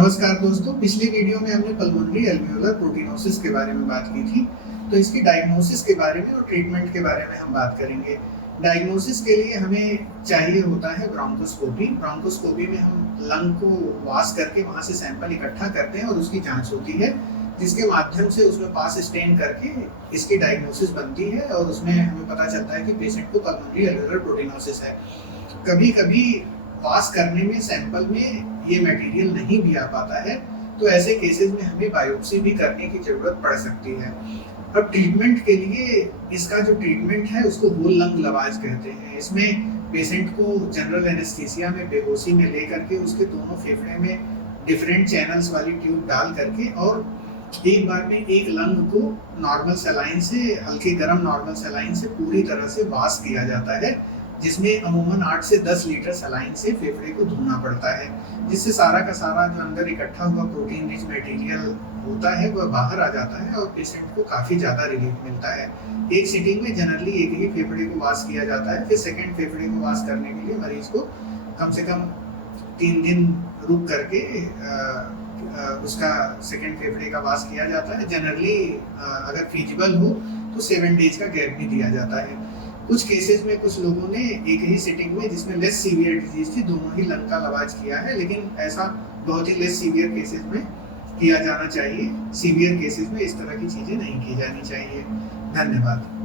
नमस्कार दोस्तों, पिछली वीडियो में हमने पल्मोनरी एल्वियोलर प्रोटीनोसिस के बारे में बात की थी। तो इसकी डायग्नोसिस के बारे में और ट्रीटमेंट के बारे में हम बात करेंगे। डायग्नोसिस के लिए हमें चाहिए होता है ब्रोंकोस्कोपी। ब्रोंकोस्कोपी में हम लंग को वाश करके वहाँ से सैंपल इकट्ठा करते हैं और उसकी जांच होती है, जिसके माध्यम से उसमें पास स्टेन करके इसकी डायग्नोसिस बनती है और उसमें हमें पता चलता है कि पेशेंट को पल्मोनरी एल्वियोलर प्रोटीनोसिस है। कभी कभी वाश करने में सैंपल में ये मटेरियल नहीं भी आ पाता है, तो ऐसे केसेस में हमें बायोप्सी भी करने की जरूरत पड़ सकती है। अब ट्रीटमेंट के लिए इसका जो ट्रीटमेंट है उसको होल लंग लवाज कहते हैं। इसमें पेशेंट को जनरल एनेस्थीसिया में बेहोशी में लेकर के उसके दोनों फेफड़े में डिफरेंट चैनल्स वाली ट्यूब डाल करके और एक बार में एक लंग को नॉर्मल सलाइन से, हल्के गर्म नॉर्मल सलाइन से पूरी तरह से वाश किया जाता है, जिसमें अमूमन 8 से 10 लीटर सलाइन से फेफड़े को धोना पड़ता है, जिससे सारा का सारा जो अंदर इकट्ठा हुआ प्रोटीन रिच मटेरियल होता है वह बाहर आ जाता है और पेशेंट को काफ़ी ज़्यादा रिलीफ मिलता है। एक सिटिंग में जनरली एक ही फेफड़े को वाश किया जाता है। फिर सेकेंड फेफड़े को वाश करने के लिए मरीज को कम से कम 3 दिन रुक करके उसका सेकेंड फेफड़े का वाश किया जाता है। जनरली अगर फिजिबल हो तो 7 डेज का गैप भी दिया जाता है। कुछ केसेस में कुछ लोगों ने एक ही सिटिंग में, जिसमें लेस सीवियर डिजीज थी, दोनों ही लंग का लवाज किया है, लेकिन ऐसा बहुत ही लेस सीवियर केसेस में किया जाना चाहिए। सीवियर केसेस में इस तरह की चीजें नहीं की जानी चाहिए। धन्यवाद।